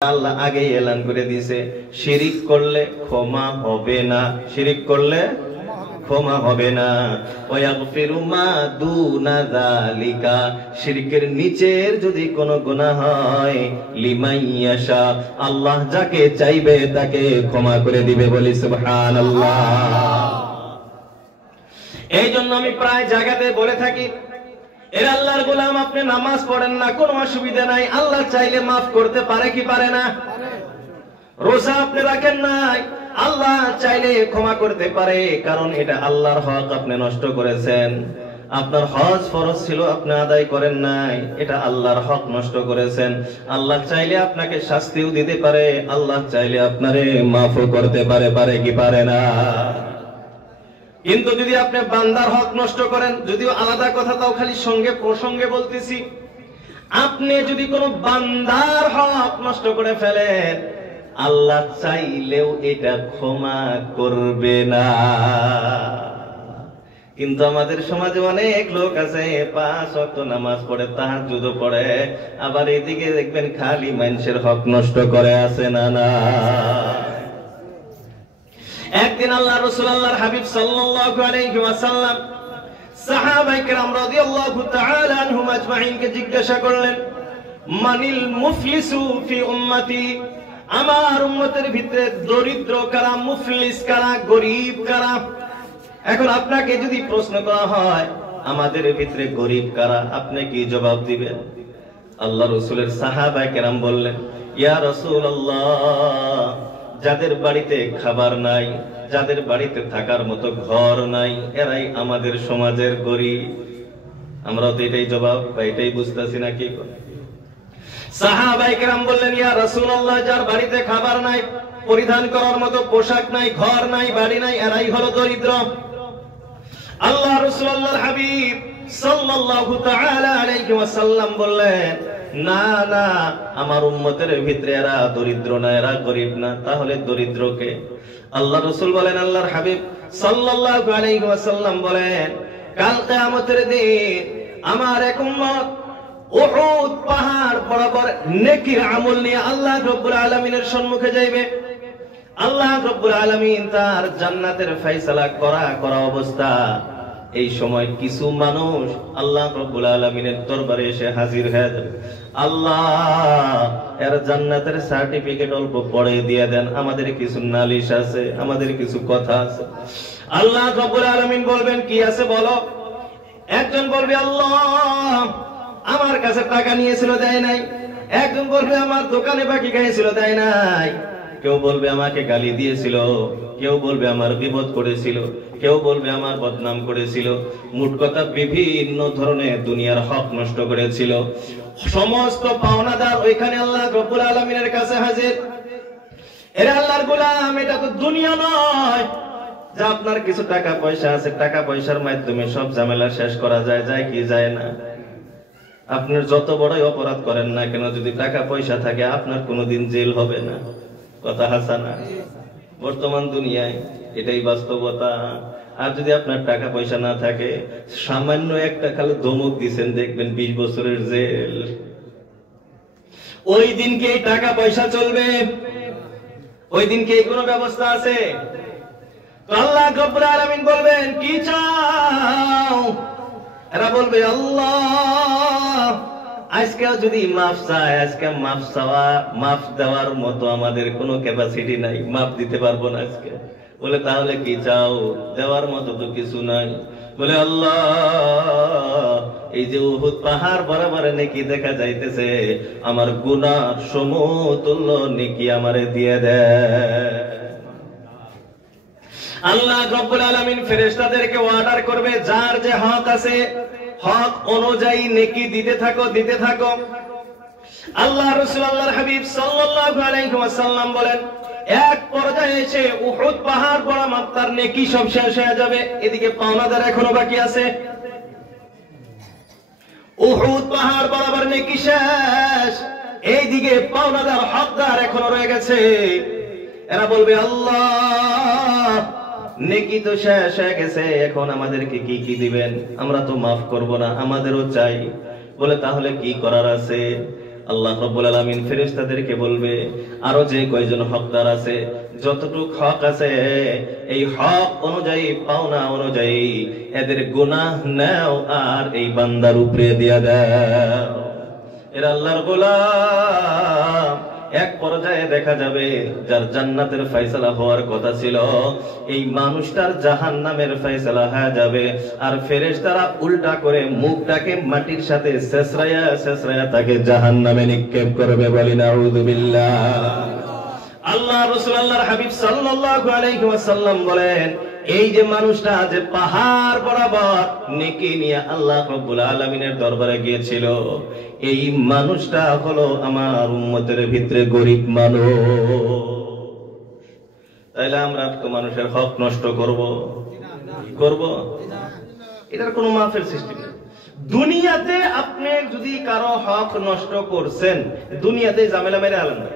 আল্লাহ আগে এলান করে দিয়েছে, শিরিক করলে ক্ষমা হবে না, শিরিক করলে ক্ষমা হবে না। ওয়াগফিরু মা দুনা যালিকা, শিরকের নিচের যদি কোনো গুনাহ হয়, লিমান ইয়াশা, আল্লাহ যাকে চাইবে তাকে ক্ষমা করে দিবে। বলি সুবহানাল্লাহ। এই জন্য আমি প্রায় জায়গাতে বলে থাকি, এর আল্লাহর গোলাম, আপনি নামাজ পড়েন না, কোনো অসুবিধা নাই, আল্লাহ চাইলে মাফ করতে পারে কি পারে না? রোজা আপনি রাখেন নাই, আল্লাহ চাইলে ক্ষমা করতে পারে, কারণ এটা আল্লাহর হক, আপনি নষ্ট করেছেন। আপনার হজ ফরজ ছিল, আপনি আদায় করেন নাই, এটা আল্লাহর হক নষ্ট করেছেন। আল্লাহ চাইলে আপনাকে শাস্তিও দিতে পারে, আল্লাহ চাইলে আপনারে মাফও করতে পারে, পারে কি পারে না? কিন্তু যদি আপনি বান্দার হক নষ্ট করেন, যদিও আলাদা কথা, তাও খালি সঙ্গে প্রসঙ্গে বলতেছি, আপনি যদি কোনো বান্দার হক নষ্ট করে ফেলেন, আল্লাহ চাইলেও এটা ক্ষমা করবে না। কিন্তু আমাদের সমাজে অনেক লোক আছে, 5 ওয়াক্ত নামাজ পড়ে, তাহাজ্জুদ পড়ে, আবার এদিকে দেখবেন খালি মানুষের হক নষ্ট করে, আছে না না? একদিন আল্লাহ রাসূল, আল্লাহর হাবিব সাল্লাল্লাহু আলাইহি ওয়াসাল্লাম সাহাবায়ে কেরাম রাদিয়াল্লাহু তাআলা আনহুম আজমাইনকে জিজ্ঞাসা করলেন, মানিল মুফলিসু ফি উম্মতি, আমার উম্মতের ভিতরে দরিদ্র কারা, মুফলিস কারা, গরীব কারা? এখন আপনাকে যদি প্রশ্ন করা হয় আমাদের ভিতরে গরীব কারা, আপনি কি জবাব দিবেন? আল্লাহ রাসূলের সাহাবায়ে কেরাম বললেন, ইয়া রাসূলুল্লাহ, যাদের বাড়িতে খাবার নাই, যাদের বাড়িতে থাকার মতো ঘর নাই, এরাই আমাদের সমাজের গরীব। আমরা তো এটাই জবাব বা এটাই বুঝতেছি না কি করে? সাহাবায়ে কেরাম বললেন, ইয়া রাসূলুল্লাহ, যার বাড়িতে খাবার নাই, পরিধান করার মতো পোশাক নাই, ঘর নাই, বাড়ি নাই, এরাই হলো দরিদ্র। আল্লাহ রাসূল, আল্লাহর হাবিব সাল্লাল্লাহু তাআলা আলাইহি ওয়াসাল্লাম বললেন, না না, আমার উম্মতের ভিতরে এরা দরিদ্র না, এরা গরীব না। তাহলে দরিদ্র কে? আল্লাহ রাসূল বলেন, আল্লাহর হাবিব সাল্লাল্লাহু আলাইহি ওয়াসাল্লাম বলেন, কাল কিয়ামতের দিন আমার এক উম্মত উহুদ পাহাড় বরাবর নেকির আমল নিয়ে আল্লাহ রাব্বুল আলামিনের সম্মুখে যাইবে। আল্লাহ রাব্বুল আলামিন তার জান্নাতের ফয়সালা করা অবস্থা, এই সময় কিছু মানুষ আল্লাহ রাব্বুল আলামিনের দরবারে এসে হাজির হয়ে যাবে। আল্লাহ, এর জান্নাতের সার্টিফিকেট অল্প পড়ে দিয়ে দেন, আমাদের কিছু নালিশ আছে, আমাদের কিছু কথা আছে। আল্লাহ রাব্বুল আলামিন বলবেন, কি আছে বলো? একজন বলবে, আল্লাহ, আমার কাছে টাকা নিয়েছিল, দেয় নাই। একজন বলবে, আমার দোকানে বাকি খাইছিল, দেয় নাই। কেউ বলবে আমাকে গালি দিয়েছিল, কেউ বলবে আমার গীবত করেছিল, কেউ বলবে আমার বদনাম করেছিল। মোট কথা বিভিন্ন ধরনের দুনিয়ার হক নষ্ট করেছিল। সমস্ত পাওনাদার ওইখানে আল্লাহ রাব্বুল আলামিনের কাছে হাজির। এরা আল্লাহর গোলাম, এটা তো দুনিয়া নয় যে আপনার কিছু টাকা পয়সা আছে, টাকা পয়সার মাধ্যমে সব ঝামেলা শেষ করা যায়, যায় কি যায় না? আপনার যত বড়ই অপরাধ করেন না কেন, যদি টাকা পয়সা থাকে আপনার কোনোদিন জেল হবে না। কথা হাসানা, বর্তমান দুনিয়ায় এটাই বাস্তবতা। আর যদি আপনার টাকা পয়সা না থাকে, সামান্য একটা খালি ধমক দিচ্ছেন, দেখবেন 20 বছরের জেল। ওই দিনকে এই টাকা পয়সা চলবে? ওই দিনকে এই কোনো ব্যবস্থা আছে? আল্লাহ রাব্বুল আলামিন বলবেন, কি চাও? এরা বলবে, আল্লাহ, আজকে যদি মাফ চায়, আজকে মাফ চাওয়া, মাফ দেওয়ার মতো আমাদের কোনো ক্যাপাসিটি নাই, মাফ দিতে পারবো না আজকে। বলে, তাহলে কি চাও? দেওয়ার মতো তো কিছু নাই। বলে, আল্লাহ, এই যে উহুদ পাহাড় বরাবর নেকি দেখা যাইতেছে, আমার গুনাহ সমতুল্য নেকি আমারে দিয়ে দেয়। আল্লাহ রাব্বুল আলামিন ফেরেশতাদেরকে অর্ডার করবে, যার যে হক আছে, হক অনুযায়ী নেকি দিতে থাকো, দিতে থাকো। আল্লাহ রাসূল, আল্লাহর হাবিব সাল্লাল্লাহু আলাইহি ওয়াসাল্লাম বলেন, এক পর্যায়ে এসে উহুদ পাহাড় বরাবর তার নেকি সব শেষ হয়ে যাবে। এদিকে পাওনাদার এখনো বাকি আছে। উহুদ পাহাড় বরাবর নেকি শেষ, এইদিকে পাওনাদার হকদার এখনো রয়ে গেছে। এরা বলবে, আল্লাহ, নেকি তো শেষ হয়ে গেছে, এখন আমাদেরকে কি কি দিবেন? আমরা তো মাফ করব না, আমাদেরও চাই। বলে, তাহলে কি করার আছে? আল্লাহ রাব্বুল আলামিন ফেরেশতাদেরকে বলবে আরো যে কয়জন হকদার আছে যতটুক হক আছে এই হক অনুযায়ী পাওনা অনুযায়ী এদের গুনাহ নাও আর এই বান্দার উপরে দিয়া দাও। এরা আল্লাহর গোলাম। এক পর্যায়ে দেখা যাবে যার জান্নাতের ফয়সালা হওয়ার কথা ছিল এই মানুষটার জাহান্নামের ফয়সালা হয়ে যাবে, আর ফেরেশতারা উল্টা করে মুখটাকে মাটির সাথে ছেঁচড়াইয়া ছেঁচড়াইয়া তাকে জাহান্নামে নিক্ষেপ করবে। বলি নাউযু বিল্লাহ। আল্লাহ রাসূল আল্লাহর হাবিব সাল্লাল্লাহু আলাইহি ওয়াসাল্লাম বলেন এই যে মানুষটা যে পাহাড় বরাবর নেকি নিয়ে আল্লাহ রাব্বুল আলামিনের দরবারে গিয়েছিল এই মানুষটা হলো আমার উম্মতের ভিতরে গরীব মানুষ। তাইলে আমরা তো মানুষের হক নষ্ট করব? এটার কোনো মাফের সিস্টেম নেই। দুনিয়াতে আপনি যদি কারো হক নষ্ট করছেন দুনিয়াতে ঝামেলা মেরে আলেন না।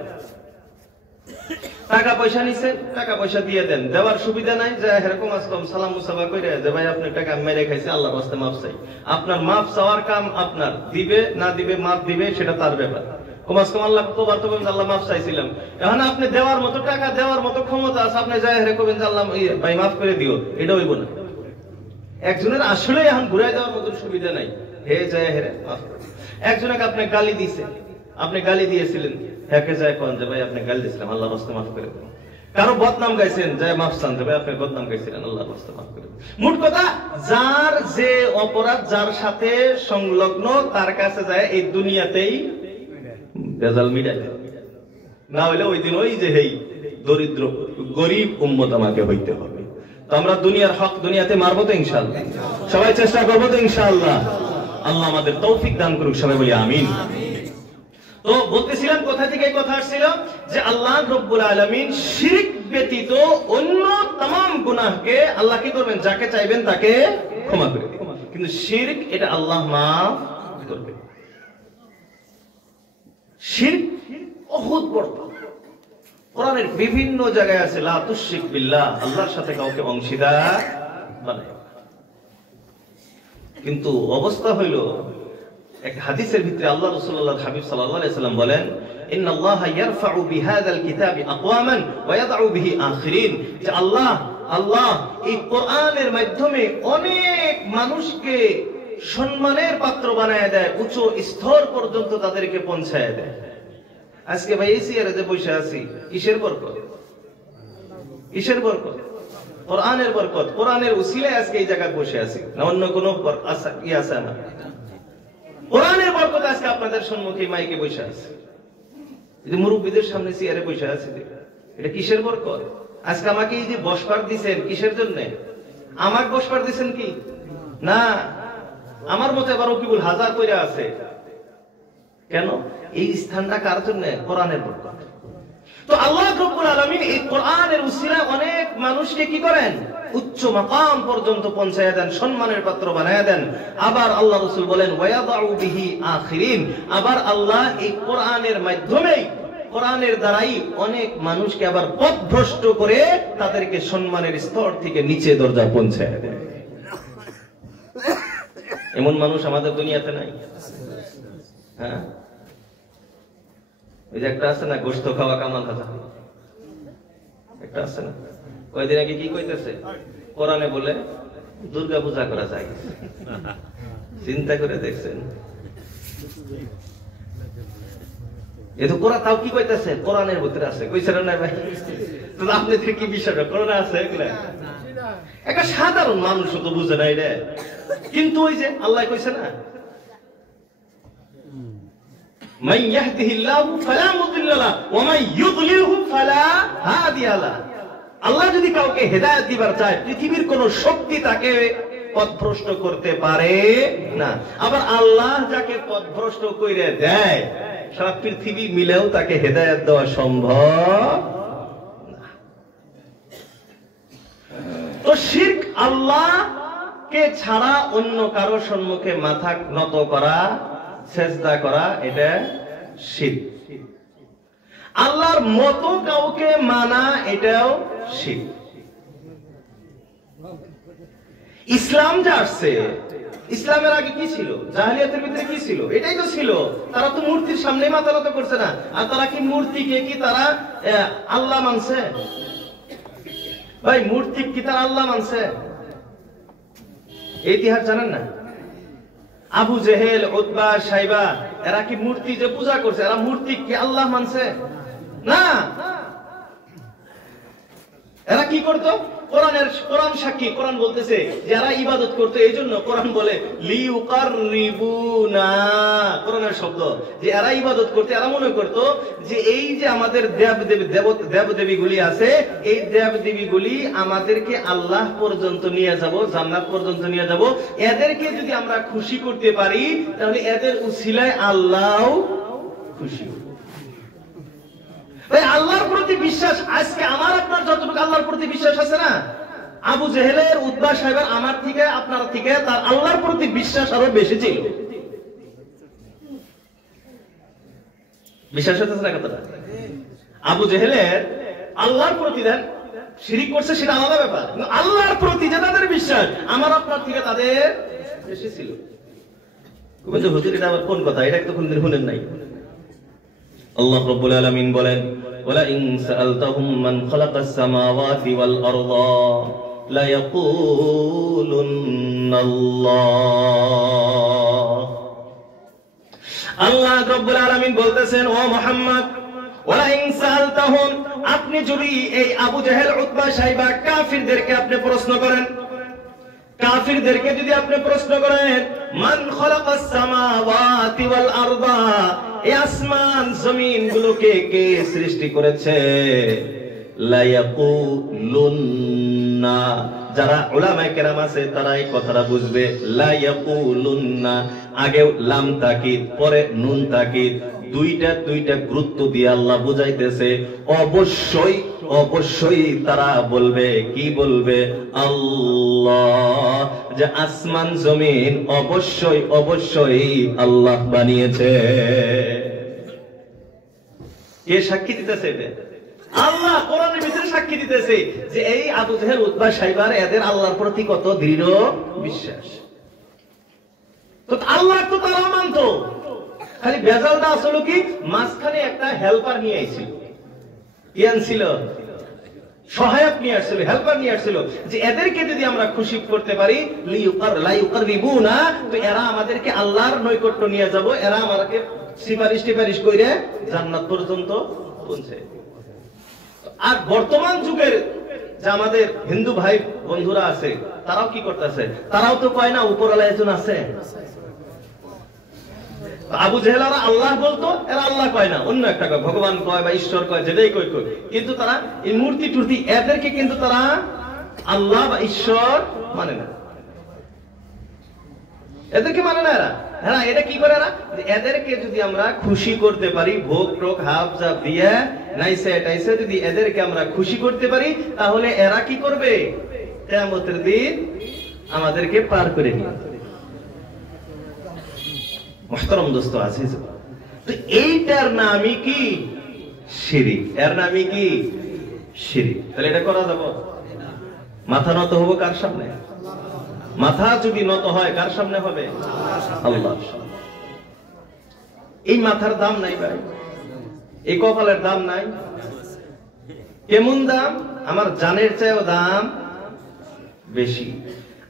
টাকা পয়সা নিছেন, টাকা পয়সা দিয়ে দেন, দেওয়ার সুবিধা নাই যে এরকম আসলাম সালাম মুসাফা করে যে ভাই আপনি টাকা মেরে খাইছে আল্লাহর রাস্তায় মাফ চাই। আপনার মাফ চাওয়ার কাম আপনার, দিবে না দিবে মাফ দিবে সেটা তার ব্যাপার। কমাস কম আল্লাহ কবার তো বলেন আল্লাহ মাফ চাইছিলাম, এখন আপনি দেওয়ার মতো টাকা দেওয়ার মতো ক্ষমতা আছে, আপনি যাই হেরে যে আল্লাহ ভাই মাফ করে দিও, এটা হইব না। একজনের আসলে এখন ঘুরাই দেওয়ার মতো সুবিধা নাই, হে যায় হেরে মাফ করে। একজনকে আপনি গালি দিছে, আপনি গালি দিয়েছিলেন, হেকে যায় কোন যে ভাই আপনি গালি দিয়েছিলেন আল্লাহর রাস্তায় মাফ করে দেন। কারো বদনাম গাইছেন, যায় মাফ চান যে ভাই আপনি বদনাম গাইছিলেন আল্লাহর রাস্তায় মাফ করে দেন। মোট কথা যার যে অপরাধ যার সাথে সংলগ্ন তার কাছে যায় এই দুনিয়াতেই বেজাল মিটাই, না হইলে ওই দিন ওই যে হেই দরিদ্র গরিব উম্মত আমাকে হইতে হবে। তো আমরা দুনিয়ার হক দুনিয়াতে মারবো তো ইনশাআল্লাহ, সবাই চেষ্টা করবো তো ইনশাআল্লাহ। আল্লাহ আমাদের তৌফিক দান করুক, সবাই বলি আমিন। তো বলতেছিলাম কোথা থেকে এই কথা আসছিল যে আল্লাহ রাব্বুল আলামিন শিরক ব্যতীত অন্য तमाम গুনাহকে আল্লাহ কি করবেন, যাকে চাইবেন তাকে ক্ষমা করে দিবেন, কিন্তু শিরক এটা আল্লাহ মাফ করবে। শিরক বহুত বড়। কোরআনের বিভিন্ন জায়গায় আছে লা তুশরিক বিল্লাহ, আল্লাহর সাথে কাউকে অংশীদার বানায়। কিন্তু অবস্থা হইল এক হাদিসের ভিতরে আল্লাহ রাসূলুল্লাহ হাবিব সাল্লাল্লাহু আলাইহি সাল্লাম বলেন ইন্নাল্লাহা ইয়ারফাউ বিহাযাল কিতাবি আকওয়ামান ওয়া ইয়াদউ বিহি আখিরিন, যে আল্লাহ এই কোরআনের মাধ্যমে অনেক মানুষকে সম্মানের পাত্র বানায় দেয়, উচ্চ স্তর পর্যন্ত তাদেরকে পৌঁছায় দেয়। আজকে ভাই এই চেয়ারে যে বসে আছি কিসের বরকত? কিসের বরকত? কোরআনের বরকত। কোরআনের উসিলায় আজকে এই জায়গায় বসে আছি, না অন্য কোনো ইয়ে আছে না? কোরআনের বরকত আজকে আপনাদের সম্মুখে মাইকে বসে আছে, মুরব্বীদের সামনে চেয়ারে বসে আছে, এটা কিসের বরকত? আজকে আমাকে এই যে বসবার দিচ্ছেন কিসের জন্য? আমাকে বসবার দিচ্ছেন কি না আমার মতো এবারও কি বল হাজার করে আছে, কেন? এই স্থানটা কার জন্য? কোরআনের বরকত। তো আল্লাহ রাব্বুল আলামিন এই কোরআনের উসিলায় অনেক মানুষকে কি করেন, উচ্চ মাকাম পর্যন্ত পৌঁছায় দেন, সম্মানের পাত্র বানায় দেন। আবার আল্লাহ রাসূল বলেন ওয়ায়াদাউ বিহি আখিরিন, আবার আল্লাহ এই কোরআনের মাধ্যমেই কোরআনের দ্বারাই অনেক মানুষকে আবার পথভ্রষ্ট করে তাদেরকে সম্মানের স্তর থেকে নিচে দরজা পৌঁছায় দেন। এমন মানুষ আমাদের দুনিয়াতে নাই? হ্যাঁ, ওই যে একটা আছে না গোশত খাওয়া কামাল হাজা, একটা আছে না, কয়দিন আগে কি কইতেছে কোরআনে বলে দুর্গা পূজা করা যায়, চিন্তা করে দেখছেন? এ তো কোরআন, তাও কি কইতেছে কোরআনের ভিতরে আছে, কইছেন না ভাই? তো আপনাদের কি বিষয়টা কোরআনে আছে? এগুলা একটা সাধারণ মানুষ তো বুঝে না এটা, কিন্তু ওই যে আল্লাহ কইছে না মান ইয়াহদিহিল্লাহু ফালা মুদিল্লা লাহু ওয়া মান ইউদ্লিলহু ফালা হাদিয়া লাহু। আল্লাহ যদি কাউকে হেদায়েত দিবার চায় পৃথিবীর কোন শক্তি তাকে পথভ্রষ্ট করতে পারে না। আবার আল্লাহ যাকে পথভ্রষ্ট কইরে দেয় সারা পৃথিবী মিলেও তাকে হেদায়েত দেওয়া সম্ভব না। তো শিরক আল্লাহকে ছাড়া অন্য কারো সম্মুখে মাথা নত করা, সেজদা করা, এটা শিরক। আল্লাহর মতো কাউকে মানা, এটাও শিরক। ইসলাম যা আসছে ইসলামের আগে কি ছিল, জাহেলিয়াতের ভিতরে কি ছিল? এটাই তো ছিল। তারা তো মূর্তির সামনে মাথা নত করছে না। আর তারা কি মূর্তিকে কি তারা আল্লাহ মানছে? ভাই মূর্তি কি তারা আল্লাহ মানছে? ইতিহাস জানেন না? আবু জেহেল, উতবা, সাইবা এরা কি মূর্তি যে পূজা করছে, এরা মূর্তি কি আল্লাহ মানছে? না। এরা কি করতো? কোরআন সাক্ষী, কোরআন বলতেছে যারা ইবাদত করতো, এই জন্য কোরআন বলে লিউকাররিবুনা, কোরআনের শব্দ, যে এরা ইবাদত করতে, এরা মনে করতো যে এই যে আমাদের দেবদেবী গুলি আছে, এই দেবদেবী গুলি আমাদেরকে আল্লাহ পর্যন্ত নিয়ে যাব, জান্নাত পর্যন্ত নিয়ে যাব। এদেরকে যদি আমরা খুশি করতে পারি তাহলে এদের উসিলায় আল্লাহ খুশি। আল্লাহর প্রতি বিশ্বাস, আজকে আমার আপনার যতটুকু আল্লাহর প্রতি বিশ্বাস আছে না, আবু জেহেলের, উতবা সাহেবের আমার থেকে আপনার থেকে তার আল্লাহর প্রতি বিশ্বাস আরো বেশি ছিল। বিশ্বাস হতেছে না কথাটা? আবু জেহেলের আল্লাহর প্রতি দেন শিরিক করছে সেটা আলাদা ব্যাপার, কিন্তু আল্লাহর প্রতি যে তাদের বিশ্বাস আমার আপনার থেকে তাদের বেশি ছিল। হুজুর এটা আবার কোন কথা? এটা তো কোনদিন শুনেন নাই। আল্লাহ রাব্বুল আলামিন বলেন, ওয়ালা ইন সাআলতাহুম মান খালাকাস সামাওয়াতি ওয়াল আরদা লা ইয়াকুলুন্নাল্লাহ। আল্লাহ রাব্বুল আলামিন বলতেছেন, ও মুহাম্মদ, ওয়ালা ইন সাআলতাহুম, আপনি যদি এই আবু জেহেল, উতবা, সাইবা কাফিরদেরকে আপনি প্রশ্ন করেন, কাফিরদেরকে যদি আপনি প্রশ্ন করেন, মান খালাকাস সামাওয়াতি ওয়াল আরদা, এই আসমান জমিন গুলোকে কে সৃষ্টি করেছে, লা ইয়াকুলুন্না, যারা উলামায়ে কেরাম আছে তারা এই কথাটা বুঝবে। লা ইয়াকুলুন্না, আগে লাম তাকিদ, পরে নুন তাকিদ, দুইটা গুরুত্ব দিয়ে আল্লাহ বুঝাইতেছে অবশ্যই অবশ্যই তারা বলবে, কি বলবে? আল্লাহ, যে আসমান জমিন অবশ্যই অবশ্যই আল্লাহ বানিয়েছে। কে সাক্ষী দিতেছে? আল্লাহ কোরআনের ভিতরে সাক্ষী দিতেছে যে এই আবু জেহেল, উতবা, সাইবার এদের আল্লাহর প্রতি কত দৃঢ় বিশ্বাস। তো আল্লাহ তো তারা মানতো, খালি বেজালটা আসলে কি মাঝখানে একটা হেল্পার নিয়ে আইছিল, কি আনছিল? সহায়ক নিয়ে আসছিল, হেল্পার নিয়ে আসছিল, যে এদেরকে যদি আমরা খুশি করতে পারি, লিউকাররিবুনা, তো এরা আমাদেরকে আল্লাহর নৈকট্য নিয়ে যাব, এরা আমাদেরকে সিফারিশ কইরে জান্নাত পর্যন্ত পৌঁছে। আর বর্তমান যুগের যে আমাদের হিন্দু ভাই বন্ধুরা আছে, তারাও কি করতেছে? তারাও তো কয় না উপরওয়ালা একজন আছে। আবু জেহেলারা আল্লাহ বলতো, এরা আল্লাহ কয় না, অন্য একটা কয়, ভগবান কয় বা ঈশ্বর কয়, যেটাই কয়। কিন্তু তারা এই মূর্তি টুর্তি এদেরকে কিন্তু তারা আল্লাহ বা ঈশ্বর মানে না, এদেরকে মানে না। এরা এটা কি করে? এদেরকে যদি আমরা খুশি করতে পারি, ভোগ টোক হাফ জাফ দিয়ে নাইসে টাইসে যদি এদেরকে আমরা খুশি করতে পারি, তাহলে এরা কি করবে? কিয়ামতের দিন আমাদেরকে পার করে নিয়ে। মুহতারাম দোস্ত আজিজ, তো এইটার নামই কি? শিরিক। এর নামই কি? শিরিক। তাহলে এটা করা যাবে? মাথা নত হবো কার সামনে? মাথা যদি নত হয় কার সামনে হবে? আল্লাহর সামনে। এই মাথার দাম নাই ভাই, এই কপালের দাম নাই। কেমন দাম? আমার জানের চেয়েও দাম বেশি।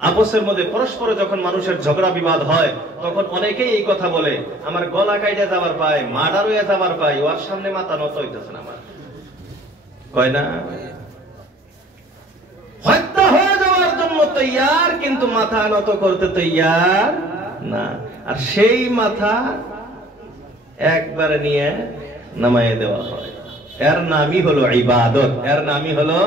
আপসের মধ্যে পরস্পরে যখন মানুষের ঝগড়া বিবাদ হয়, তখন অনেকেই এই কথা বলে, আমার গলা কাইটা যাবার পায়, মার্ডার হয়ে যাবার পায়, ওর সামনে মাথা নত হইতেছে না আমার, কয় না? হত্যা হয়ে যাওয়ার জন্য তৈয়ার, কিন্তু মাথা নত করতে তৈয়ার না। আর সেই মাথা একবারে নিয়ে নামাইয়ে দেওয়া হয়। এর নামই হলো ইবাদত, এর নামই হলো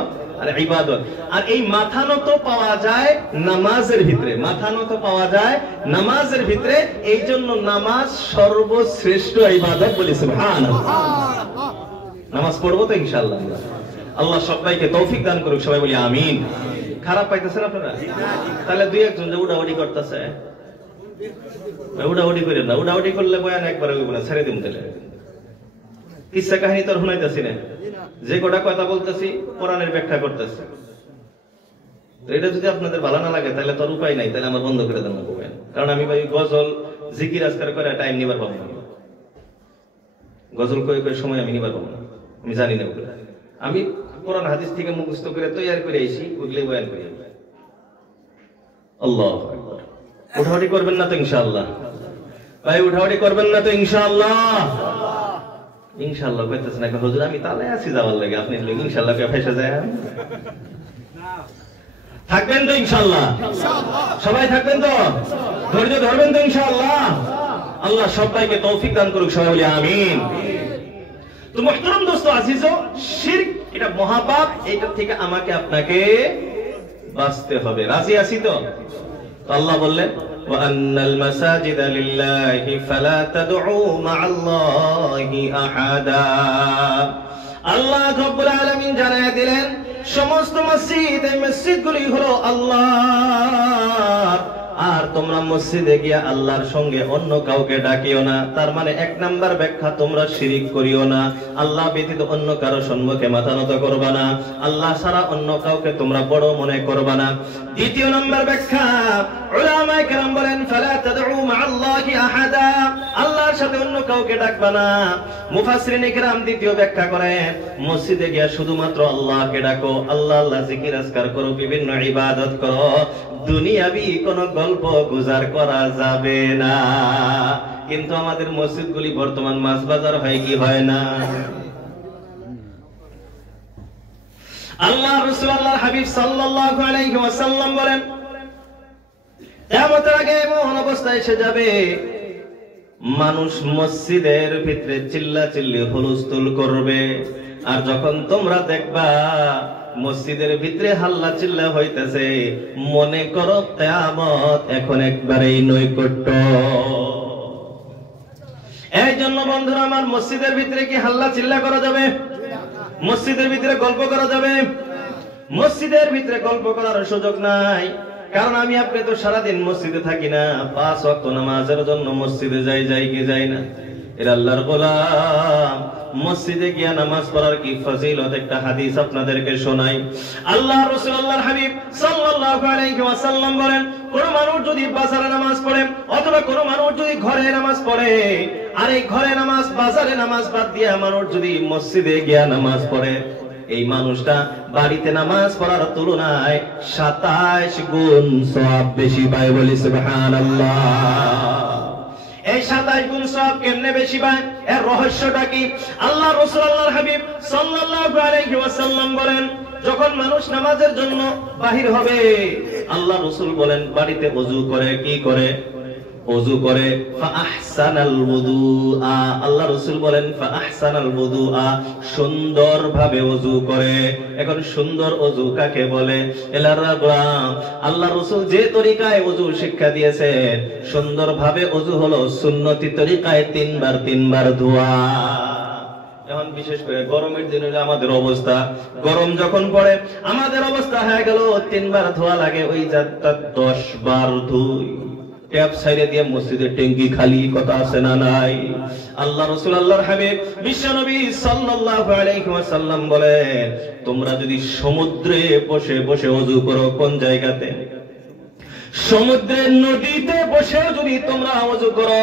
ইবাদত। আর এই মাথা নত পাওয়া যায় নামাজের ভিতরে, মাথা নত পাওয়া যায় নামাজের ভিতরে। এই জন্য নামাজ সর্বশ্রেষ্ঠ ইবাদত বলি সুবহানাল্লাহ। নামাজ পড়বো তো ইনশাআল্লাহ। আল্লাহ সবাইকে তৌফিক দান করুক, সবাই বলি আমিন। খারাপ পাইতেছেন আপনারা? তাহলে দুই একজন যে উড়াউড়ি করতেছে, উড়াউড়ি করেন না। উড়াউড়ি করলে বয়ান একবার হইব না, ছেড়ে দিন। তাহলে কিসসা কাহিনী তো শুনাইতেছি না, যে কটা কথা বলতেছি কোরআনের ব্যাখ্যা করতেছে। তো এটা যদি আপনাদের ভালো না লাগে তাহলে তোর উপায় নাই, তাহলে আমার বন্ধ করে দেন না বলবেন। কারণ আমি ভাই গজল জিকির আজকার করে টাইম নিবার পাবো না, গজল কয়ে কয়ে সময় আমি নিবার পাবো না, আমি জানি না ওগুলো। আমি কোরআন হাদিস থেকে মুখস্থ করে তৈরি করে আইছি, ওগুলো বয়ান করি। আল্লাহু আকবার। উঠাউটি করবেন না তো ইনশাআল্লাহ? ভাই উঠাউটি করবেন না তো ইনশাআল্লাহ? ইনশাআল্লাহ কইতেছেন না হুজুর, আমি তালে আছি যাওয়ার লাগে, আপনি ইনশাআল্লাহ কে ফেসে যায় থাকবেন তো ইনশাআল্লাহ? সবাই থাকবেন তো? ধৈর্য ধরবেন তো ইনশাআল্লাহ? আল্লাহ সবাইকে তৌফিক দান করুক, সবাই বলি আমিন। তো মুহতারাম দোস্ত আজিজো, শিরক এটা মহাপাপ, এটা থেকে আমাকে আপনাকে বাঁচতে হবে। রাজি আছি তো? আল্লাহ বললেন ওয়া আন্নাল মাসাজিদা লিল্লাহি ফালা তাদউ মা'আল্লাহি আহাদা। আল্লাহ রাব্বুল আলামিন জানায় দিলেন সমস্ত মসজিদ, এই মসজিদগুলি হলো আল্লাহর, আর তোমরা মসজিদে গিয়া আল্লাহর সঙ্গে অন্য কাউকে ডাকিও না। তার মানে এক নাম্বার ব্যাখ্যা, তোমরা শিরিক করিও না, আল্লাহ ব্যতীত অন্য কারো সম্মুখে মাথা নত করবা না, আল্লাহ ছাড়া অন্য কাউকে তোমরা বড় মনে করবা না। দ্বিতীয় নাম্বার ব্যাখ্যা, উলামায়ে কেরাম বলেন ফালা তাদউ মা'আল্লাহি আহাদা, আল্লাহর সাথে অন্য কাউকে ডাকবা না। মুফাসসিরিনে কেরাম দ্বিতীয় ব্যাখ্যা করেন মসজিদে গিয়া শুধুমাত্র আল্লাহকে ডাকো, আল্লাহ আল্লাহ জিকির আজকার করো, বিভিন্ন ইবাদত করো, দুনিয়াবি কোন গল্প গুজার করা যাবে না। কিন্তু আমাদের মসজিদগুলি বর্তমান মাছ বাজার হয় কি হয় না? আল্লাহ রাসূল আল্লাহর হাবিব সাল্লাল্লাহু আলাইহি ওয়াসাল্লাম বলেন কিয়ামতের আগে এমন অবস্থা এসে যাবে মানুষ মসজিদের ভিতরে চিল্লাচিল্লি হুলস্থুল করবে, আর যখন তোমরা দেখবা মসজিদের ভিতরে হাল্লা চিল্লা হইতেছে, মনে করো কিয়ামত এখন একবারেই নৈকট্য। এই জন্য বন্ধুরা আমার, মসজিদের ভিতরে কি হাল্লা চিল্লা করা যাবে? মসজিদের ভিতরে গল্প করা যাবে? মসজিদের ভিতরে গল্প করার সুযোগ নাই, কারণ আমি আপনি তো সারাদিন মসজিদে থাকি না, 5 ওয়াক্ত নামাজের জন্য মসজিদে যাই কি যাই না? এর আল্লাহর গোলাম, মসজিদে গিয়া নামাজ পড়ার কি ফজিলত, একটা হাদিস আপনাদেরকে শোনাই। আল্লাহ রাসূল আল্লাহর হাবিব সাল্লাল্লাহু আলাইহি ওয়াসাল্লাম বলেন কোন মানুষ যদি বাজারে নামাজ পড়ে অথবা কোন মানুষ যদি ঘরে নামাজ পড়ে, আর এই ঘরে নামাজ বাজারে নামাজ বাদ দিয়া মানুষ যদি মসজিদে গিয়া নামাজ পড়ে, এই মানুষটা বাড়িতে নামাজ পড়ার তুলনায় 27 গুণ সওয়াব বেশি পায়। বলি সুবহানাল্লাহ। এই 27 গুণ সওয়াব কেমনে বেশি পায়? এর রহস্যটা কি? আল্লাহ রাসূল আল্লাহর হাবিব সাল্লাল্লাহু আলাইহি ওয়াসাল্লাম বলেন যখন মানুষ নামাজের জন্য বাহির হবে, আল্লাহ রাসূল বলেন বাড়িতে ওযু করে, কি করে? ওযু করে। ফাআহসানাল ওযুআ, আল্লাহ রাসূল বলেন ফাআহসানাল ওযুআ, সুন্দরভাবে ওযু করে। এখন সুন্দর ওযু কাকে বলে? আল্লাহ রাসূল যে তরিকায় ওযু শিক্ষা দিয়েছেন, সুন্দরভাবে ওযু হলো সুন্নতি তরিকায় 3 বার ধোয়া। এখন বিশেষ করে গরমের দিনে আমাদের অবস্থা, গরম যখন পড়ে আমাদের অবস্থা হয়ে গেল 3 বার ধোয়া লাগে, ওই যাত্রা 10 বার ধুই। ট্যাপ সাইডে দিয়ে মসজিদের ট্যাঙ্কি খালি, কথা আছে না নাই? আল্লাহ রাসূল আল্লাহর হাবিব বিশ্বনবী সাল্লাল্লাহু আলাইহি ওয়াসাল্লাম বলেন তোমরা যদি সমুদ্রে বসে বসে ওযু করো, কোন জায়গাতে? সমুদ্রের নদীতে বসে যদি তোমরা ওযু করো,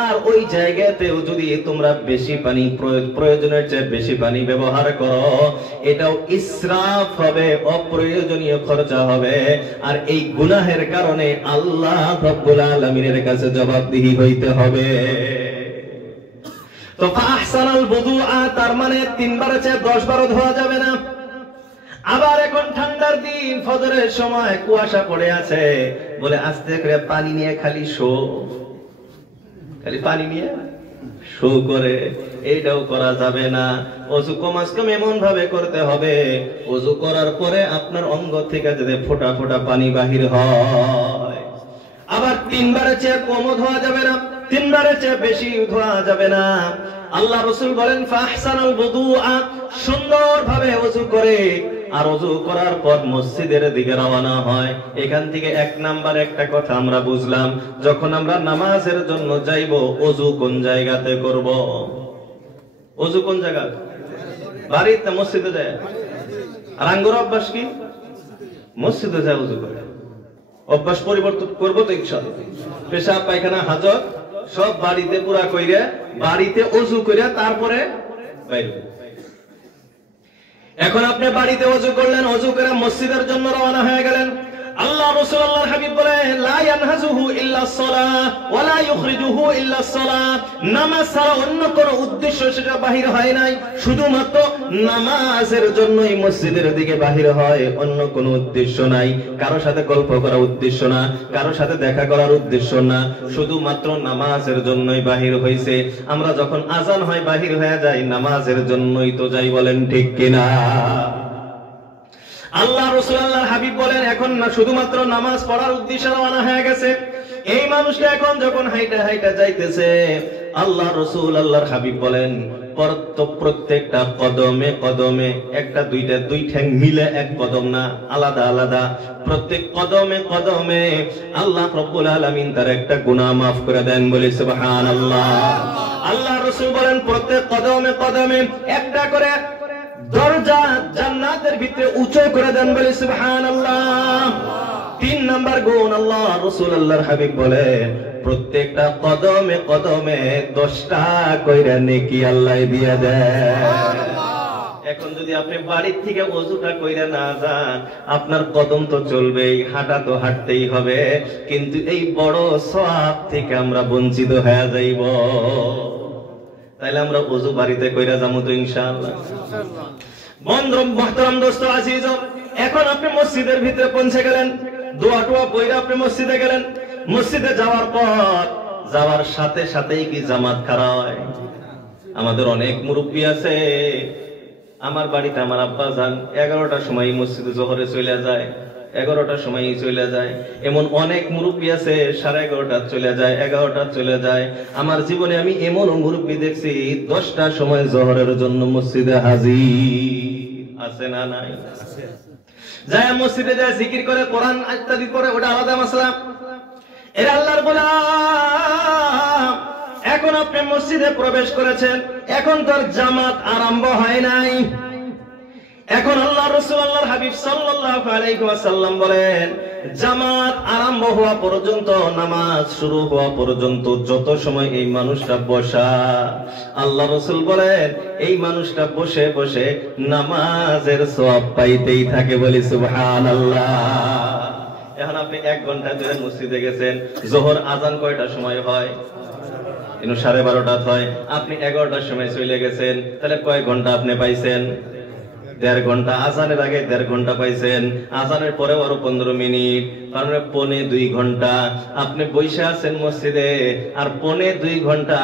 আর ওই জায়গাতেও যদি তোমরা বেশি পানি প্রয়োজনের চেয়ে বেশি পানি ব্যবহার করো, এটাও ইসরাফ হবে, অপ্রয়োজনীয় খরচা হবে, আর এই গুনাহের কারণে আল্লাহ রাব্বুল আলামিনের কাছে জবাবদিহি হইতে হবে। তো ফাহসানাল বুদুআ, তার মানে 3 বারের চেয়ে 10 বারও ধোয়া যাবে না। আবার এখন ঠান্ডার দিন, ফজরের সময় কুয়াশা পড়ে আছে, বলে আস্তে করে পানি নিয়ে খালি পানি নিয়ে শো করে, এইটাও করা যাবে না। ওযু কমাস কম এমন ভাবে করতে হবে, ওযু করার পরে আপনার অঙ্গ থেকে যাতে ফোঁটা ফোঁটা পানি বাহির হয়। আবার 3 বারের চেয়ে কমও ধোয়া যাবে না, 3 বারের চেয়ে বেশি ধোয়া যাবে না। আল্লাহ রাসূল বলেন ফাহসানাল বুদুআ, সুন্দরভাবে ওযু করে, আর ওযু করার পর মসজিদের দিকে রওনা হয়। এখান থেকে 1 নাম্বার একটা কথা আমরা বুঝলাম, যখন আমরা নামাজের জন্য যাইব, ওযু কোন জায়গাতে করব? ওযু কোন জায়গা? বাড়িতে, মসজিদে যায়। আর আঙ্গুর অভ্যাস কি? মসজিদে যায় ওযু করে। অভ্যাস পরিবর্তন করবো তো ইনশাআল্লাহ। পেশাব পায়খানা হাজত সব বাড়িতে পুরা কইরা বাড়িতে ওযু কইরা তারপরে বাইরে। এখন আপনি বাড়িতে ওযু করলেন, ওযু করে মসজিদের জন্য রওনা হয়ে গেলেন। আল্লাহ রাসূল আল্লাহর হাবিব বলে লা ইয়ানহাজুহু ইল্লা সালাহ ওয়া লা ইখরিজুহু ইল্লা সালাহ। নামাজ ছাড়া অন্য কোনো উদ্দেশ্য সেটা বাহির হয় নাই, শুধুমাত্র নামাজের জন্যই মসজিদের দিকে বাহির হয়, অন্য কোনো উদ্দেশ্য নাই। কারো সাথে গল্প করার উদ্দেশ্য না, কারো সাথে দেখা করার উদ্দেশ্য না, শুধুমাত্র নামাজের জন্যই বাহির হইছে। আমরা যখন আজান হয় বাহির হয়ে যাই, নামাজের জন্যই তো যাই, বলেন ঠিক কিনা? আল্লাহ রাসূল আল্লাহর হাবিব বলেন এখন না শুধুমাত্র নামাজ পড়ার উদ্দেশ্যে রওনা হয়ে গেছে। এই মানুষটা এখন যখন হাইটা হাইটা যাইতেছে, আল্লাহ রাসূল আল্লাহর হাবিব বলেন প্রত্যেকটা কদমে কদমে, একটা দুইটা দুই ঠ্যাং মিলে এক কদম না, আলাদা আলাদা, প্রত্যেক কদমে কদমে আল্লাহ রাব্বুল আলামিন তার একটা গুনাহ মাফ করে দেন, বলি সুবহানাল্লাহ। আল্লাহ রাসূল বলেন প্রত্যেক কদমে কদমে একটা করে দরজা জান্নাতের ভিতরে উঁচু করে দেন, বলি সুবহানাল্লাহ। 3 নাম্বার গুণ আল্লাহ রাসূল আল্লাহর হাবিব বলেন প্রত্যেকটা কদমে কদমে 10টা কইরা নেকি আল্লাহ দিয়া দেন। এখন যদি আপনি বাড়ির থেকে ওযুটা কইরা না যান, আপনার কদম তো চলবেই, হাঁটা তো হাঁটতেই হবে, কিন্তু এই বড় সওয়াব থেকে আমরা বঞ্চিত হয়ে যাইব। তাইলে আমরা ওযু বাড়িতে কইরা যামু তো ইনশাআল্লাহ। বন্ধু মুহতারাম দোস্ত আজিজ, এখন আপনি মসজিদের ভিতরে পৌঁছে গেলেন, দোয়া টোয়া পড়ে আপনি মসজিদে গেলেন। মসজিদে যাওয়ার পর যাওয়ার সাথে সাথেই কি জামাত খাড়া হয়? আমাদের অনেক মুরব্বী আছে, আমার বাড়িতে আমার আব্বা যান 11টার সময় মসজিদে জোহরে চলে যায়, 11টার সময় চলে যায়। এমন অনেক মুরব্বী আছে 11:30 চলে যায়, 11টা চলে যায়। আমার জীবনে আমি এমন মুরব্বী দেখছি 10টার সময় জোহরের জন্য মসজিদে হাজির আছে না নাই? যায় মসজিদে যায়, জিকির করে, কোরআন ইত্যাদি পড়ে, ওটা আলাদা মাসলা। এরা আল্লাহর গোলাম। এখন আপনি মসজিদে প্রবেশ করেছেন, এখন তার জামাত আরম্ভ হয় নাই। এখন আল্লাহ রাসূল আল্লাহর হাবিব সাল্লাল্লাহু আলাইহি ওয়াসাল্লাম বলেন জামাত আরম্ভ হওয়া পর্যন্ত, নামাজ শুরু হওয়া পর্যন্ত যত সময় এই মানুষটা বসা, আল্লাহ রাসূল বলেন এই মানুষটা বসে বসে নামাজের সওয়াব পাইতেই থাকে, বলি সুবহানাল্লাহ। এখন আপনি 1 ঘন্টা ধরে মসজিদে গেছেন, যোহর আজান কয়টার সময় হয়? 12:30 হয়। আপনি 11টার সময় চলে গেছেন, তাহলে কয় ঘন্টা আপনি পাইছেন? 1.5 ঘন্টা। আজানের আগে 1.5 ঘন্টা পাইছেন, আজানের পরেও আরো 15 মিনিট, কারণ 1.25 ঘন্টা আপনি বসে আছেন মসজিদে, আর 1.25 ঘন্টা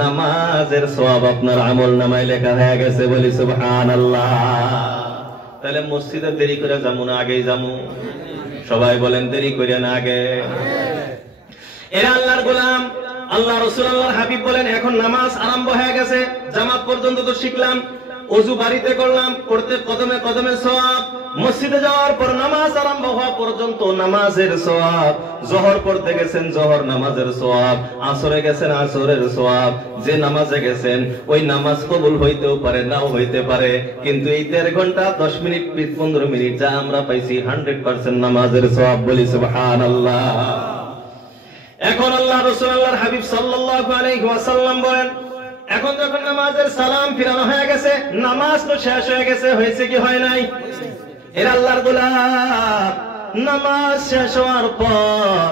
নামাজের সওয়াব আপনার আমল নামায় লেখা হয়ে গেছে, বলি সুবহানাল্লাহ। তাহলে মসজিদে দেরি করে যাবো না আগেই যাবো? সবাই বলেন দেরি করে না আগে? এরা আল্লাহর গোলাম। আল্লাহ রাসূল আল্লাহর হাবিব বলেন এখন নামাজ আরম্ভ হয়ে গেছে, জামাত পর্যন্ত তো শিখলাম, ওযু বাড়িতে করলাম, করতে কদমে কদমে সওয়াব। মসজিদে যাওয়ার পর নামাজ আরম্ভ হওয়া পর্যন্ত নামাজের সওয়াব। যোহর পড়তে গেছেন, যোহর নামাজের সওয়াব। আসরে গেছেন, আসরের সওয়াব। যে নামাজে গেছেন ওই নামাজ কবুল হইতেও পারে, নাও হইতে পারে, কিন্তু এই 1.5 ঘন্টা 10 মিনিট 15 মিনিট যা আমরা পাইছি 100% নামাজের সওয়াব, বলি সুবহানাল্লাহ। এখন আল্লাহ রাসূল আল্লাহর হাবিব সাল্লাল্লাহু আলাইহি ওয়াসাল্লাম বলেন এখন যখন নামাজের সালাম ফিরানো হয়ে গেছে, নামাজ তো শেষ হয়ে গেছে, হয়েছে কি হয় নাই? এর আল্লাহর গোলাম। নামাজ শেষ হওয়ার পর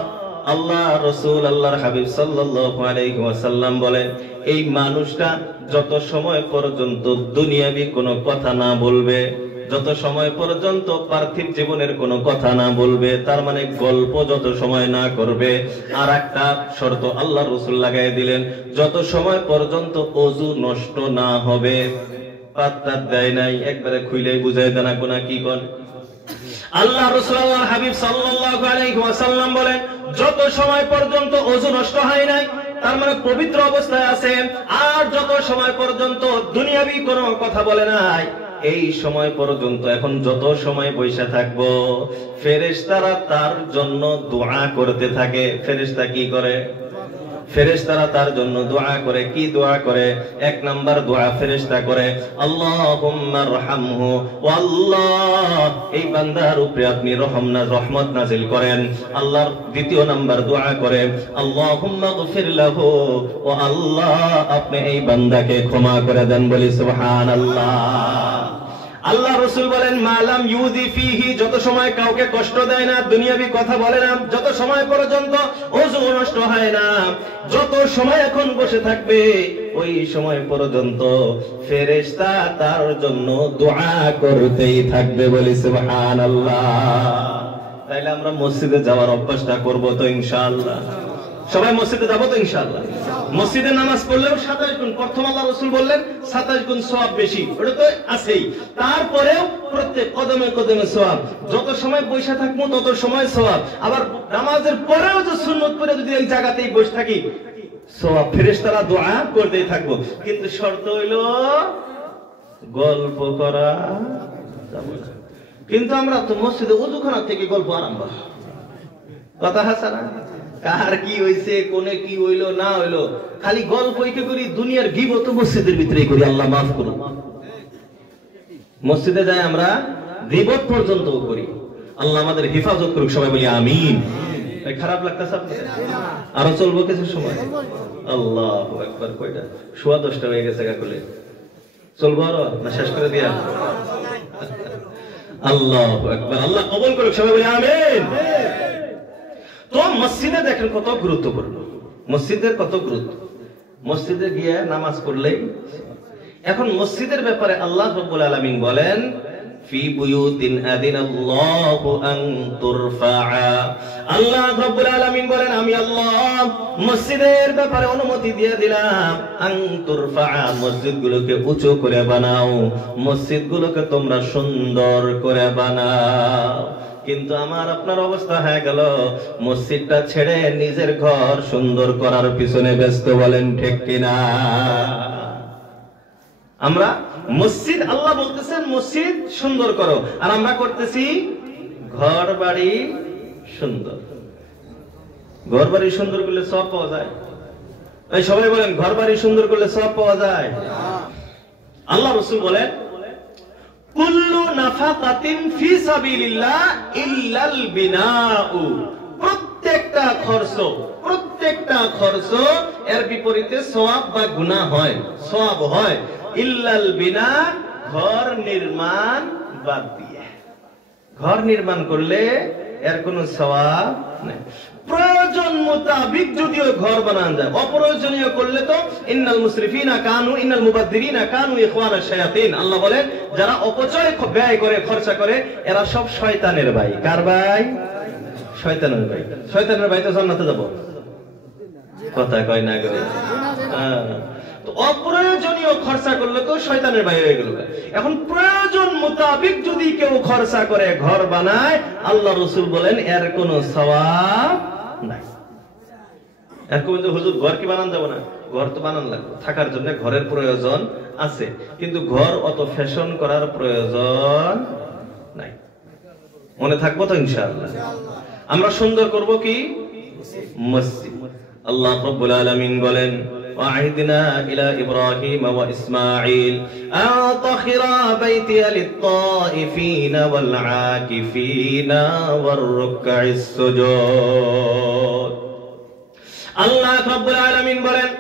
আল্লাহ রাসূল আল্লাহর হাবিব সাল্লাল্লাহু আলাইহি ওয়াসাল্লাম বলেন এই মানুষটা যত সময় পর্যন্ত দুনিয়াবি কোনো কথা না বলবে, যত সময় পর্যন্ত পার্থিব জীবনের কোনো কথা না বলবে, তার মানে গল্প যত সময় না করবে। আর একটা শর্ত আল্লাহ রাসূল লাগাই দিলেন, যত সময় পর্যন্ত ওযু নষ্ট না হবে। পাত্তা দেয় নাই, একবারে খুইলেই বুঝাই দেনা কোনা কি কোন। আল্লাহ রাসূল আল্লাহর হাবিব সাল্লাল্লাহু আলাইহি ওয়াসাল্লাম বলেন যত সময় পর্যন্ত ওযু নষ্ট হয় নাই, তার মানে পবিত্র অবস্থায় আছে, আর যত সময় পর্যন্ত দুনিয়াবি কোনো কথা বলে নাই, এই সময় পর্যন্ত এখন যত সময় বসে থাকবো, ফেরেশতারা তার জন্য দোয়া করতে থাকে। ফেরেশতা কি করে? ফেরেশতারা তার জন্য দোয়া করে। কি দোয়া করে? এক নাম্বার দোয়া ফেরেশতা করে, আল্লাহুম্মা রহমহু, ও আল্লাহ এই বান্দার উপরে আপনি রহমত নাযিল করেন। আল্লাহর দ্বিতীয় নাম্বার দোয়া করে, আল্লাহুম্মা গফির লাহু, ও আল্লাহ আপনি এই বান্দাকে ক্ষমা করে দেন। বলি সুবহানাল্লাহ। আল্লাহ রাসূল বলেন, মালাম ইউদি ফিহি, যত সময় কাউকে কষ্ট দেয় না, দুনিয়াবি কথা বলে না, যত সময় পর্যন্ত ওযু নষ্ট হয় না, যত সময় এখন বসে থাকবে ওই সময় পর্যন্ত ফেরেশতা তার জন্য দোয়া করতেই থাকবে। বলি সুবহানাল্লাহ। তাইলে আমরা মসজিদে যাওয়ার অভ্যাসটা করব তো ইনশাআল্লাহ। সবাই মসজিদে যাবো তো ইনশাআল্লাহ। মসজিদে নামাজ পড়লেও 27 গুণ, প্রথম আল্লাহ রাসূল বললেন 27 গুণ সওয়াব বেশি, ওটা তো আছেই। তারপরেও প্রত্যেক কদমে কদমে সওয়াব, যত সময় বসে থাকবো তত সময় সওয়াব। আবার নামাজের পরেও যে সুন্নত পড়ে যদি এই জায়গাতেই বসে থাকি সওয়াব, ফেরেশতারা দোয়া করতেই থাকবো। কিন্তু শর্ত হইল গল্প করা যাবে না। কিন্তু আমরা তো মসজিদে ওযুখানা থেকে গল্প আরম্ভ, কথা হাসানা, কার কি হইছে, কোনে কি হইলো না হইলো, খালি গল্প করি, দুনিয়ার গীবত মসজিদের ভিতরেই করি। আল্লাহ মাফ করুন। মসজিদে যাই আমরা গীবত পর্যন্ত করি। আল্লাহ আমাদের হেফাজত করুক, সবাই বলি আমিন। খারাপ লাগতেছে আপনাদের? আরো চলবো কিছু সময়? আল্লাহু আকবার। কয়টা? 10:15 হয়ে গেছে কাকুলে। চলবো আরো না শেষ করে দিয়া? আল্লাহু আকবার। আল্লাহ কবুল করুক, সবাই বলি আমিন। তো মসজিদে দেখেন কত গুরুত্বপূর্ণ, মসজিদের কত গুরুত্ব। মসজিদে গিয়ে নামাজ পড়লেই। এখন মসজিদের ব্যাপারে আল্লাহ রাব্বুল আলামিন বলেন, ফি বুয়ুতিন আযিনাল্লাহু আন তুরফা। আল্লাহ রাব্বুল আলামিন বলেন, আমি আল্লাহ মসজিদের ব্যাপারে অনুমতি দিয়ে দিলাম, আন তুরফা, মসজিদগুলোকে উঁচু করে বানাও, মসজিদগুলোকে তোমরা সুন্দর করে বানাও। কিন্তু আমার আপনার অবস্থা হয়ে গেল মসজিদটা ছেড়ে নিজের ঘর সুন্দর করার পিছনে ব্যস্ত। বলেন ঠিক কিনা? আমরা মসজিদ, আল্লাহ বলতেছেন মসজিদ সুন্দর করো, আর আমরা করতেছি ঘর বাড়ি সুন্দর। ঘর বাড়ি সুন্দর করলে সওয়াব পাওয়া যায়? এই সবাই বলেন, ঘর বাড়ি সুন্দর করলে সওয়াব পাওয়া যায়? আল্লাহ রাসূল বলেন, কুল্লু নাফাকাতিন ফি সাবিলিল্লাহ ইল্লাল বিনাউ, প্রত্যেকটা খরচ এর বিপরীতে সওয়াব বা গুনাহ হয়, সওয়াব হয়। ইল্লাল বিনা, ঘর নির্মাণ বাদ দিয়ে। ঘর নির্মাণ করলে এর কোনো সওয়াব নাই। প্রয়োজন মোতাবিক যদিও ঘর বানানো যায়, অপ্রয়োজনীয় করলে তো ইন্নাল মুসরিফিনা কানু ইন্নাল মুবাদদিরিনা কানু ইখওয়ানাশ শায়াতিন। আল্লাহ বলেন, যারা অপচয় ব্যয় করে, খরচা করে, এরা সব শয়তানের ভাই। কার ভাই? শয়তানের ভাই। শয়তানের ভাই তো জান্নাতে যাব, কথা কয় না করে। তো অপ্রয়োজনীয় খরচা করলে তো শয়তানের ভাই হয়ে গেল। এখন প্রয়োজন মোতাবিক যদি কেউ খরচা করে, ঘর বানায়, আল্লাহ রাসূল বলেন এর কোনো সওয়াব নাই। এরকম যে হুজুর ঘর কি বানান যাব না? ঘর তো বানান লাগবে, থাকার জন্য ঘরের প্রয়োজন আছে, কিন্তু ঘর অত ফ্যাশন করার প্রয়োজন নাই। মনে থাকবো তো ইনশাআল্লাহ। আমরা সুন্দর করব কি? মসজিদ। আল্লাহ রাব্বুল আলামিন বলেন, وعهدنا إلى إبراهيم وإسماعيل أن طهرا بيتي للطائفين والعاكفين والركع السجود। আল্লাহ রাব্বুল আলামিন বলেন,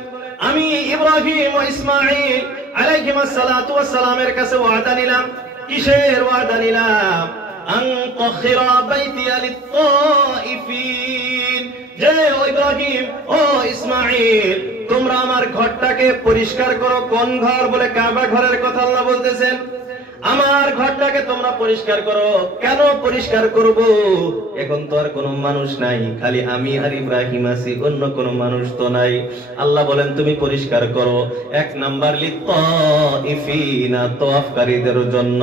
আমি ইব্রাহিম ও ইসমাঈল আলাইহিমুস সালাতু ওয়াস সালামের কাছে ওয়াদা নিলাম। কিসের ওয়াদা নিলাম? আন তাখিরা বাইতি লিত-তাইফিন, যে ইব্রাহিম ও ইসমাঈল তোমরা আমার ঘরটাকে পরিষ্কার করো। কোন ঘর? বলে কাবা ঘরের কথা আল্লাহ বলতেছেন। আমার ঘরটাকে তোমরা পরিষ্কার করো। কেন পরিষ্কার করব? এখন তো আর কোনো মানুষ নাই, খালি আমি আর ইব্রাহিম আছি, অন্য কোনো মানুষ তো নাই। আল্লাহ বলেন তুমি পরিষ্কার করো। এক নাম্বার লিত-তাইফিনা, তওয়াফকারীদের জন্য।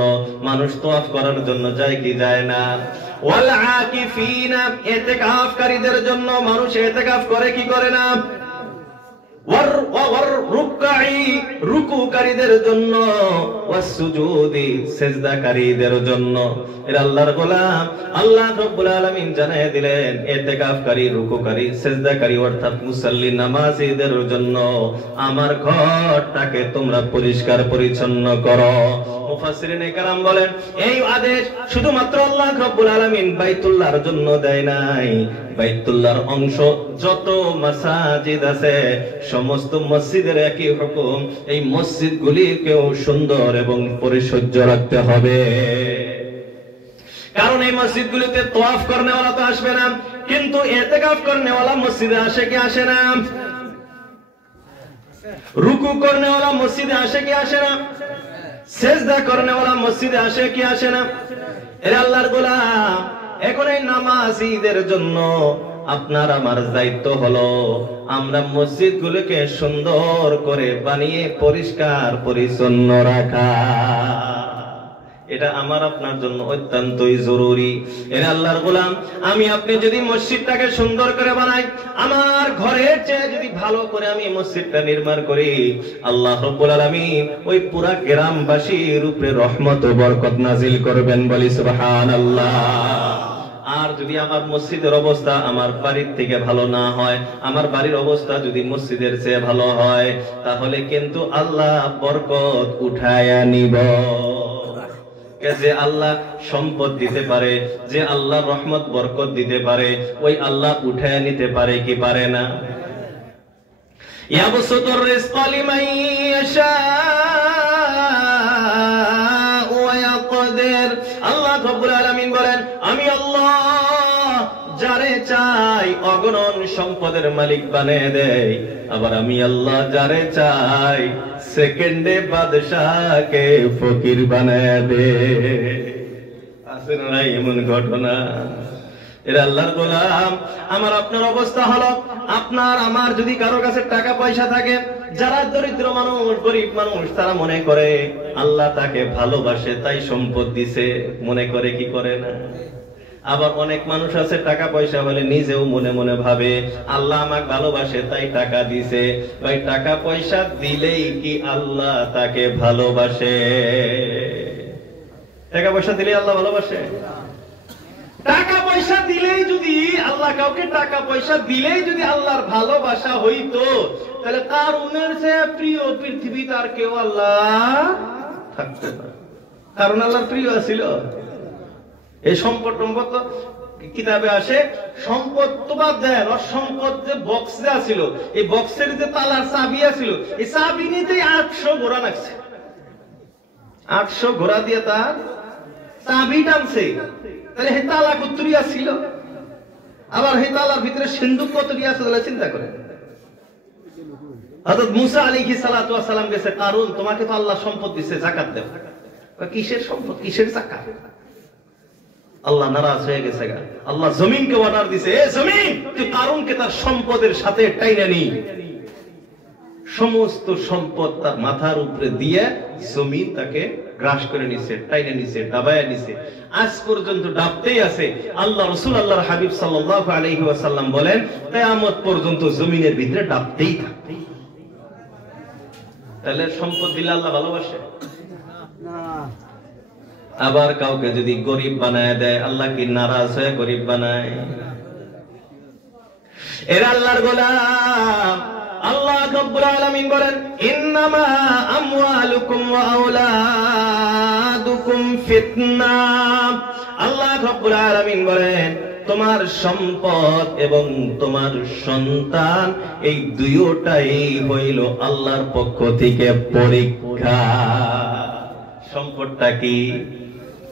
মানুষ তওয়াফ করার জন্য যায় কি যায় না? ওয়াল আকিফিনা, ইতিকাফকারীদের জন্য। মানুষ ইতিকাফ করে কি করে না? রুকুকারীদের জন্য। ওয়াস সুজুদি, সিজদাকারীদের জন্য। এর আল্লাহর গোলাম, আল্লাহ রাব্বুল আলামিন জানায় দিলেন ইতিকাফকারী, রুকুকারী, সিজদাকারী অর্থাৎ মুসাল্লি নামাজীদের জন্য আমার ঘরটাকে তোমরা পরিষ্কার পরিচ্ছন্ন করো। মুফাসসিরিনে কেরাম বলেন এই আদেশ শুধুমাত্র আল্লাহ রাব্বুল আলামিন বাইতুল্লাহর জন্য দেয় নাই, বাইতুল্লাহর অংশ যত মাসাজিদ আছে সমস্ত মসজিদের একই হুকুম, এই মসজিদগুলিকেও সুন্দর এবং পরিশুদ্ধ রাখতে হবে। কারণ এই মসজিদগুলিতে তাওয়াফ করনেওয়ালা তো আসবে না, কিন্তু ইতিকাফ করনেওয়ালা মসজিদে আসে কি আসে না? রুকু করনেওয়ালা মসজিদে আসে কি আসে না? সেজদা করনেওয়ালা মসজিদে আসে কি আসে না? এর আল্লাহর গোলাম, এখন এই নামাজীদের জন্য আপনার আমার দায়িত্ব হলো আমরা মসজিদগুলোকে সুন্দর করে বানিয়ে পরিষ্কার পরিচ্ছন্ন রাখা। এটা আমার আপনার জন্য অত্যন্তই জরুরি। এর আল্লাহর গোলাম, আমি আপনি যদি মসজিদটাকে সুন্দর করে বানাই, আমার ঘরের চেয়ে যদি ভালো করে আমি মসজিদটা নির্মাণ করি, আল্লাহ রাব্বুল আলামিন ওই পুরা গ্রামবাসীর উপরে রহমত ও বরকত নাজিল করবেন, বলি সুবহানাল্লাহ। আর যদি আমার মসজিদের অবস্থা আমার বাড়ির থেকে ভালো না হয়, আমার বাড়ির অবস্থা যদি মসজিদের চেয়ে ভালো হয়, তাহলে কিন্তু আল্লাহ বরকত উঠায়া নিব। যে আল্লাহ সম্পদ দিতে পারে, যে আল্লাহ রহমত বরকত দিতে পারে, ওই আল্লাহ উঠায় নিতে পারে কি পারে না? ইয়াবসুতুর রিজকা লিমান ইয়াশাউ ওয়া ইয়াকদির। আল্লাহ রাব্বুল আলামিন বলেন আমি আল্লাহ যারে চাই অগণন সম্পদের মালিক বানিয়ে দেয়, আবার আমি আল্লাহ যারে চাই সেকেন্ডে বাদশাকে ফকির বানায় দে। আছে না এমন ঘটনা? এর আল্লাহর গোলাম, আমার আপনার অবস্থা হলো, আপনার আমার যদি কারো কাছে টাকা পয়সা থাকে, যারা দরিদ্র মানুষ গরিব মানুষ তারা মনে করে আল্লাহ তাকে ভালোবাসে তাই সম্পদ দিছে, মনে করে কি করে না? আবার অনেক মানুষ আছে টাকা পয়সা হলে নিজেও মনে মনে ভাবে আল্লাহ আমাকে ভালোবাসে তাই টাকা দিছে। ভাই, টাকা পয়সা দিলেই কি আল্লাহ তাকে ভালোবাসে? টাকা পয়সা দিলেই আল্লাহ ভালোবাসে? টাকা পয়সা দিলেই যদি আল্লাহ, কাউকে টাকা পয়সা দিলেই যদি আল্লাহর ভালোবাসা হইতো, তাহলে কারুনের চেয়ে প্রিয় পৃথিবীতে আর কেউ আল্লাহ থাকতো না। কারণ আল্লাহর প্রিয় ছিল। এই সম্পদ কিতাবে আসে, সম্পদ তো বাদ দেন, আর সম্পদ যে বক্স দেওয়া ছিল, এই বক্সের যে তালার চাবি আছিল, এই চাবি নিতে 800 ঘোড়া লাগছে। 800 ঘোড়া দিয়ে তার চাবি টানছে। তাহলে হে তালা কতরিয়া ছিল, আবার হে তালার ভিতরে সিন্ধুক কতরিয়া আছে চিন্তা করে। হযরত মুসা আলাইহিস সালাতু ওয়াস সালাম গেছে, কারণ তোমাকে তো আল্লাহ সম্পদ দিয়েছে, যাকাত দাও। কিসের সম্পদ, কিসের যাকাত? আল্লাহ নারাজ হয়ে গেছে। আল্লাহ জমিনকে অর্ডার দিছে, এ জমিন তুই কারুনকে তার সম্পদের সাথে টাইনা নি। সমস্ত সম্পদ তার মাথার উপরে দিয়ে জমিন তাকে গ্রাস করে নিছে, টাইনা নিছে, দাবায়া নিছে। আজ পর্যন্ত ডাবতেই আছে। আল্লাহ রাসূল আল্লাহর হাবিব সাল্লাল্লাহু আলাইহি ওয়াসাল্লাম বলেন কিয়ামত পর্যন্ত জমিনের ভিতরে ডাবতেই থাকবে। তাহলে সম্পদ দিলে আল্লাহ ভালোবাসে না? আবার কাউকে যদি গরিব বানায় দেয়, আল্লাহ কি নারাজ হয়ে গরিব বানায়? এর আল্লাহর গোলাম, আল্লাহ রাব্বুল আলামিন বলেন ইন্নামা আমওয়ালুকুম ওয়া আওলাদুকুম ফিতনা। আল্লাহ রাব্বুল আলামিন বলেন তোমার সম্পদ এবং তোমার সন্তান এই দুইটাই হইল আল্লাহর পক্ষ থেকে পরীক্ষা। সম্পদটা কি?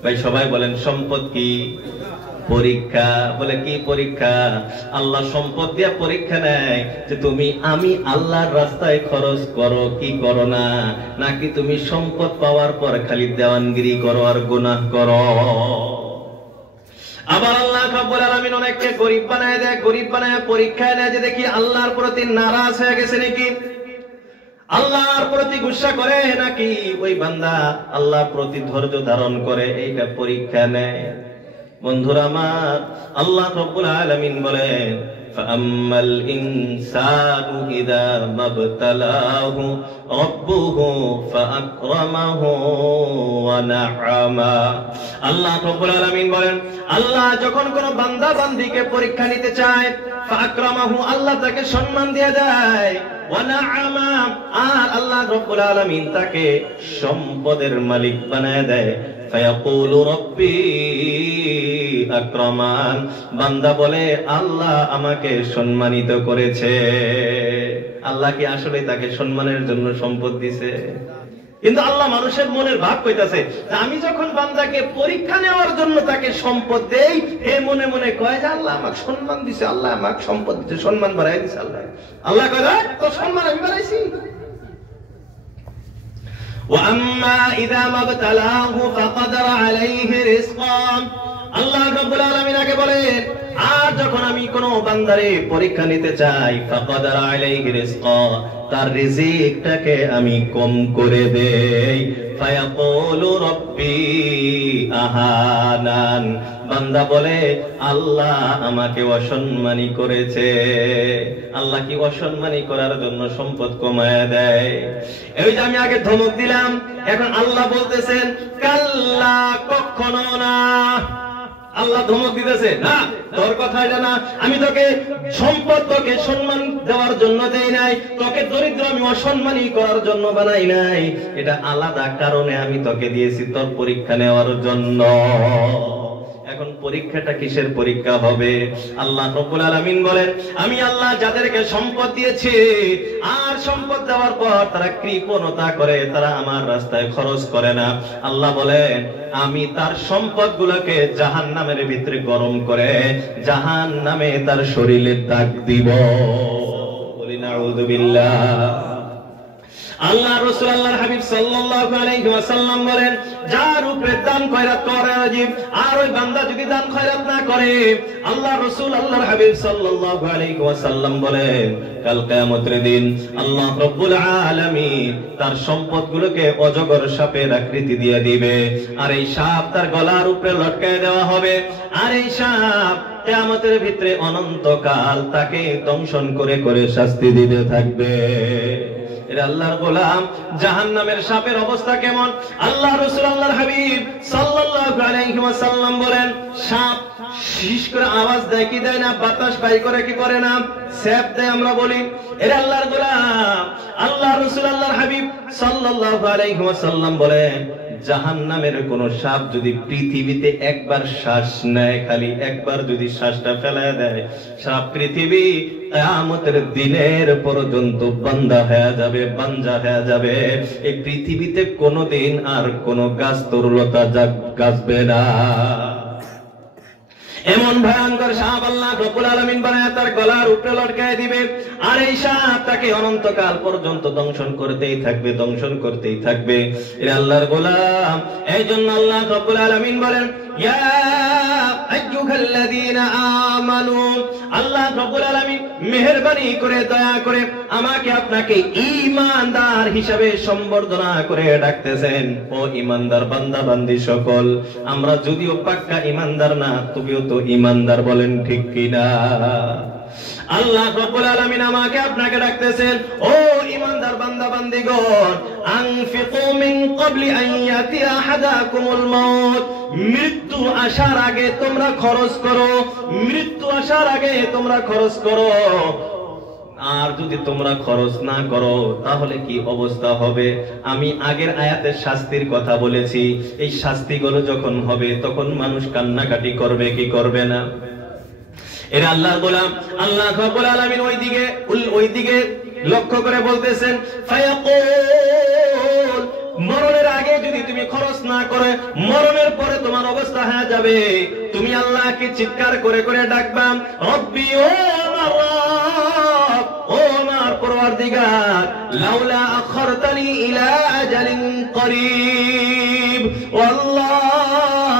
ভাই সবাই বলেন সম্পদ কি? পরীক্ষা। বলে কি পরীক্ষা? আল্লাহ সম্পদ দিয়া পরীক্ষা নেয় যে তুমি আমি আল্লাহর রাস্তায় খরচ করো কি করো না, নাকি তুমি সম্পদ পাওয়ার পর খালি দেওয়ানগিরি করো আর গুনাহ করো। আবার আল্লাহ রাব্বুল আলামিন অনেককে গরিব বানায় দেয়, গরিব বানায় পরীক্ষায় নেয় যে দেখি আল্লাহর প্রতি নারাজ হয়ে গেছে নাকি, আল্লাহর প্রতি গুসা করে নাকি ওই বান্দা আল্লাহর প্রতি ধৈর্য ধারণ করে, এইটা পরীক্ষা নেয়। বন্ধুরা আমার, আল্লাহ রাব্বুল আলামিন বলেন ফাআম্মাল ইনসানু ইযা মাবতালাহু রাব্বুহু ফাআকরামাহু ওয়া না'আমা। আল্লাহ রাব্বুল আলামিন বলেন, আল্লাহ যখন কোন বান্দা বান্দীকে পরীক্ষা নিতে চায়, ফাআকরামাহু, আল্লাহ তাকে সম্মান দিয়ে দেয়, ওয়া না'আমা, আর আল্লাহ রাব্বুল আলামিন তাকে সম্পদের মালিক বানায় দেয়। ফায়াকুলু রাব্বি আকরামান, বান্দা বলে আল্লাহ আমাকে সম্মানিত করেছে। আল্লাহ কি আসলে তাকে সম্মানের জন্য সম্পদ দিছে? কিন্তু আল্লাহ মানুষের মনের ভাব কইতাছে, আমি যখন বান্দাকে পরীক্ষা নেওয়ার জন্য তাকে সম্পদ দেই, এ মনে মনে কয় যে আল্লাহ আমাকে সম্মান দিছে, আল্লাহ আমাকে সম্পদ দিছে, সম্মান বাড়াই দিছে। আল্লাহ আল্লাহ কয় তো সম্মান আমি বাড়াইছি। ওয়াম্মা ইযা মাবতালাহু ফাকাদারা আলাইহি রিজকা, আল্লাহ রাব্বুল আলামিন আগে বলেন, আর যখন আমি কোন বান্দারে পরীক্ষা নিতে চাই, ফাকাদারা আলাইহি রিজকা, তার রিজিকটাকে আমি কম করে দেই। ফায়াকুলু রাব্বি আহানান, বান্দা বলে আল্লাহ আমাকে অসম্মানী করেছে। আল্লাহ কি অসম্মানী করার জন্য সম্পদ কমায় দেয়? এই যে আমি আগে ধমক দিলাম, এখন আল্লাহ বলতেছেন কাল্লা, কখনো না। আল্লাহ ধমক দিতেছে, না তোর কথা এটা না, আমি তোকে সম্পদ তোকে সম্মান দেওয়ার জন্য দেই নাই, তোকে দরিদ্র আমি অসম্মানী করার জন্য বানাই নাই, এটা আলাদা কারণে আমি তোকে দিয়েছি তোর পরীক্ষা নেওয়ার জন্য। এখন পরীক্ষাটা কিসের পরীক্ষা হবে? আল্লাহ রাব্বুল আলামিন বলেন, আমি আল্লাহ যাদেরকে সম্পদ দিয়েছি, আর সম্পদ দেওয়ার পর তারা কৃপণতা করে, তারা আমার রাস্তায় খরচ করে না, আল্লাহ বলেন আমি তার সম্পদগুলোকে জাহান্নামের ভিতরে গরম করে জাহান্নামে তার শরীরে দাগ দিব। বলি নাউযুবিল্লাহ। আল্লাহ রাসূল আল্লাহর হাবিব সাল্লাল্লাহু আলাইহি ওয়াসাল্লাম বলেন, যার উপরে দান খয়রাত করা ওয়াজিব, আর ওই বান্দা যদি দান খয়রাত না করে, আল্লাহ রাসূল আল্লাহর হাবিব সাল্লাল্লাহু আলাইহি ওয়াসাল্লাম বলেন, কাল কিয়ামতের দিন আল্লাহ রাব্বুল আলামিন তার সম্পদগুলোকে অজগর সাপের আকৃতি দিয়ে দিবে, আর এই সাপ তার গলার উপরে লটকায় দেওয়া হবে, আর এই সাপ কিয়ামতের ভিতরে অনন্তকাল তাকে দংশন করে করে শাস্তি দিতে থাকবে। এর আল্লাহর গোলাম, জাহান্নামের সাপের অবস্থা কেমন? আল্লাহ রাসূল আল্লাহর হাবিব সাল্লাল্লাহু আলাইহি ওয়াসাল্লাম বলেন, সাপ শিশ করে আওয়াজ দেয় কি দেয় না? বাতাস বাই করে কি করে না? স্যাপ দেয় আমরা বলি। এর আল্লাহর গোলাম, আল্লাহ রাসূল আল্লাহর হাবিব সাল্লাল্লাহু আলাইহি ওয়াসাল্লাম বলেন, জাহান্নামের কোন সাপ যদি পৃথিবীতে একবার শ্বাস নেয়, খালি একবার যদি শ্বাসটা ফেলায় দেয়, সারা পৃথিবী কিয়ামতের দিনের পর্যন্ত বান্দা হয়ে যাবে, বাঞ্জা হয়ে যাবে। এই পৃথিবীতে কোনদিন আর কোন গাছ তরুলতা গাছবে না। এমন ভয়ঙ্কর সাপ আল্লাহ রাব্বুল আলামিন বানায় তার গলার উপরে লটকায় দিবে, আর এই সাপ তাকে অনন্তকাল পর্যন্ত দংশন করতেই থাকবে, দংশন করতেই থাকবে। এর আল্লাহর গোলাম, এইজন্য আল্লাহ রাব্বুল আলামিন বলেন, ইয়া আইয়ুহাল্লাযীনা আমানু, আল্লাহ রাব্বুল আলামিন মেহেরবানি করে দয়া করে আমাকে আপনাকে ঈমানদার হিসাবে সম্বোধনা করে ডাকতেছেন। ও ঈমানদার বান্দা বান্দি সকল, আমরা যদিও পাক্কা ঈমানদার না, তুমিও তো ঈমানদার, বলেন ঠিক কিনা? আল্লাহ রাব্বুল আলামিন আমাকে আপনাকে ডাকতেছেন, ও ঈমানদার বান্দা বান্দিগণ, আনফিকু মিন ক্বাবলি আন ইয়াতি আহাদাকুমুল মাউত, মৃত্যু আসার আগে তোমরা খরচ করো, মৃত্যু আসার আগে তোমরা খরচ করো। আর যদি তোমরা খরচ না করো তাহলে কি অবস্থা হবে? আমি আগের আয়াতের শাস্তির কথা বলেছি, এই শাস্তিগুলো যখন হবে তখন মানুষ কান্নাকাটি করবে কি করবে না? এর আল্লাহর গোলাম, আল্লাহ রাব্বুল আলামিন ওইদিকে লক্ষ্য করে বলতেছেন, ফায়াকুল, মরণের আগে যদি তুমি খরচ না করে, মরণের পরে তোমার অবস্থা হয়ে যাবে, তুমি আল্লাহকে চিৎকার করে করে ডাকবা, রব্বি, ও আমার রব, ও আমার পরওয়ারদিগার, লাউলা আখরতানি ইলা আজালিন করিব, ও আল্লাহ,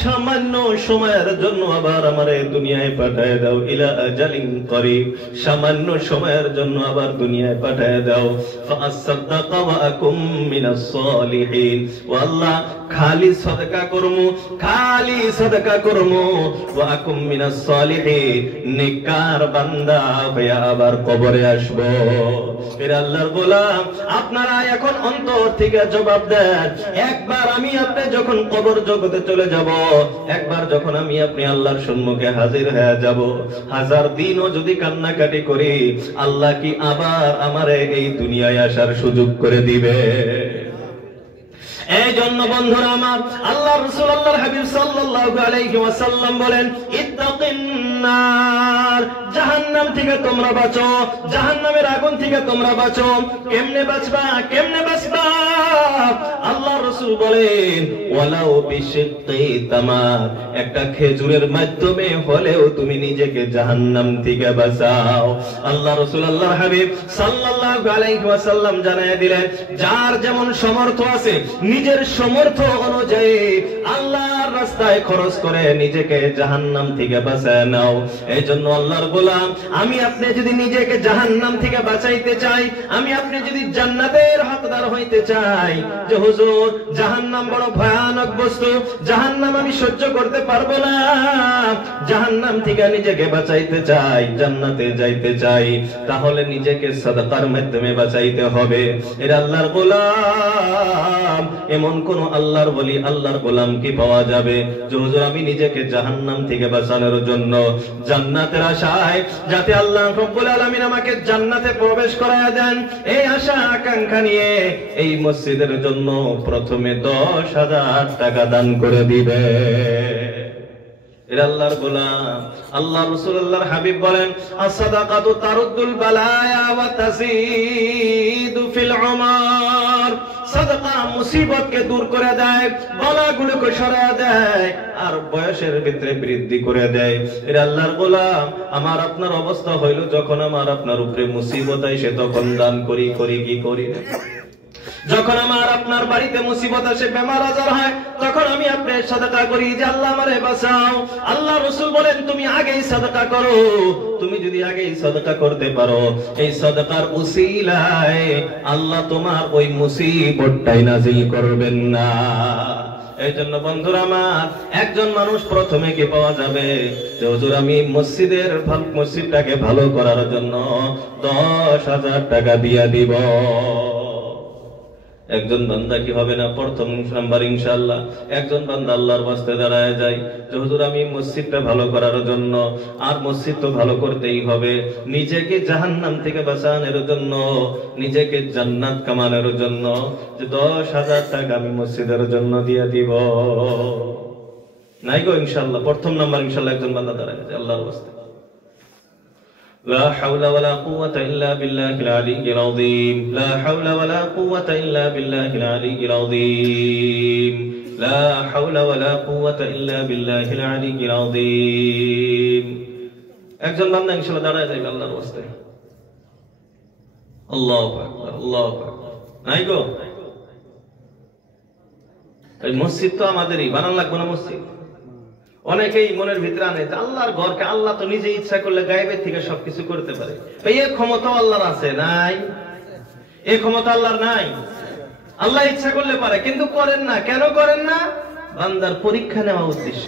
সামান্য সময়ের জন্য আবার আমারে দুনিয়ায় পাঠায় দাও, ইলা আজালিন করিব, সামান্য সময়ের জন্য আবার দুনিয়ায় পাঠায় দাও, ফাআসাদদাকা ওয়া আকুম মিনাস সালিহিন। ও আল্লাহ, খালি সাদকা করমু, খালি সাদকা করমু, ওয়া আকুম মিনাস সালিহিন, নেককার বান্দা হয়ে আবার কবরে আসব। এর আল্লাহর গোলাম, আপনারা এখন অন্তর থেকে জবাব দেন, একবার আমি আপনি যখন কবর জগতে চলে যাব, একবার যখন আমি আপনি আল্লাহর সম্মুখে হাজির হয়ে যাব, 1000 দিনও যদি কান্নাকাটি করি, আল্লাহ কি আবার আমারে এই দুনিয়ায় আসার সুযোগ করে দিবে? এই জন্য বন্ধুরা আমার, আল্লাহ রাসূল আল্লাহর হাবিব সাল্লাল্লাহু আলাইহি ওয়াসাল্লাম বলেন, ইত্তাকিন নার, জাহান্নাম থেকে তোমরা বাঁচো, জাহান্নামের আগুন থেকে তোমরা বাঁচো। কেমনে বাঁচবা, কেমনে বাঁচবা? আল্লাহ রাসূল বলেন, ওয়ালাউ বিশিক্কি তামার, একটা খেজুরের মাধ্যমে হলেও তুমি নিজেকে জাহান্নাম থেকে বাঁচাও। আল্লাহ রাসূল আল্লাহর হাবিব সাল্লাল্লাহু আলাইহি ওয়াসাল্লাম জানায় দিলেন, যার যেমন সামর্থ্য আছে, নিজের সামর্থ্য অনুযায়ী আল্লাহর রাস্তায় খরচ করে নিজেকে জাহান্নাম থেকে বাঁচায় নাও। এই জন্য আল্লাহর গোলাম, আমি আপনি যদি নিজেকে জাহান্নাম থেকে বাঁচাইতে চাই, আমি আপনি যদি জান্নাতের হকদার হইতে চাই, যে হুজুর জাহান্নাম বড় ভয়ানক বস্তু, জাহান্নাম আমি সহ্য করতে পারবো না, জাহান্নাম থেকে নিজেকে বাঁচাইতে চাই, জান্নাতে যাইতে চাই, তাহলে নিজেকে সাদাকার মাধ্যমে বাঁচাইতে হবে। এর আল্লাহর গোলাম, এমন কোন আল্লাহর ওলি, আল্লাহর গোলাম কি পাওয়া যাবে যে হুজুর আমি নিজেকে জাহান্নাম থেকে বাঁচানোর জন্য জান্নাতের আশায়, যাতে আল্লাহ রব্বুল আলামিন আমাকে জান্নাতে প্রবেশ করায় দেন, এই আশা আকাঙ্ক্ষা নিয়ে এই মসজিদের জন্য প্রথমে 10,000 টাকা দান করে দিবে? এর আল্লাহর গোলাম, আল্লাহ রাসূল আল্লাহর হাবিব বলেন, আস-সাদাকাতু তারুদ্দুল বালায়া ওয়া তাসীদু ফিল উমার, সাদাকা মুসিবতকে দূর করে দেয়, বালাগুলোকে সরায় দেয়, আর বয়সের ভিতরে বৃদ্ধি করে দেয়। এর আল্লাহর গোলাম, আমার আপনার অবস্থা হইল, যখন আমার আপনার উপরে মুসিবত আসে তখন দান করি কি করি না? যখন আমার আপনার বাড়িতে মুসিবত আসে, বেমার আজার হয়, তখন আমি আপনি সাদাকা করি যে আল্লাহ আমারে বাঁচাও। আল্লাহ রাসূল বলেন, তুমি আগেই সাদাকা করো, তুমি যদি আগেই সাদাকা করতে পারো, এই সাদাকার উসিলায় আল্লাহ তোমার ওই মুসিবতটাই নাযিল করবেন না। এই জন্য বন্ধুরা আমার, একজন মানুষ প্রথমে কি পাওয়া যাবে যে হুজুর আমি মসজিদটাকে ভালো করার জন্য 10,000 টাকা দিয়া দিব। একজন বান্দা কি হবে না প্রথম নাম্বার ইনশাআল্লাহ, একজন বান্দা আল্লাহর ওয়াস্তে দাঁড়ায় যায় যে হুজুর আমি মসজিদটা ভালো করার জন্য, আর মসজিদ তো ভালো করতেই হবে, নিজেকে জাহান্নাম থেকে বাঁচানোর জন্য, নিজেকে জান্নাত কামানোর জন্য, যে 10,000 টাকা আমি মসজিদের জন্য দিয়ে দিব। নাই গো ইনশাআল্লাহ, প্রথম নাম্বার ইনশাআল্লাহ একজন বান্দা দাঁড়ায় যায় আল্লাহর ওয়াস্তে। لا حول ولا قوة إلا بالله العلي العظيم، لا حول ولا قوة إلا بالله العلي العظيم، لا حول ولا قوة إلا بالله العلي العظيم। একজন বান্দা ইনশাআল্লাহ দাঁড়ায় যাবে আল্লাহর ওয়াস্তে। আল্লাহু আকবার, আল্লাহু আকবার। নাই গো, এই মসজিদ তো আমাদেরই, বানান লাগবে না মসজিদ? অনেকেই মনের ভিতরে আনে যে আল্লাহর ঘরকে আল্লাহ তো নিজে ইচ্ছা করলে গায়েবের থেকে সবকিছু করতে পারে। এই ক্ষমতা আল্লাহর আছে? নাই, এই ক্ষমতা আল্লাহর নাই। আল্লাহ ইচ্ছা করলে পারে, কিন্তু করেন না। কেন করেন না? বান্দার পরীক্ষা নেওয়া উদ্দেশ্য।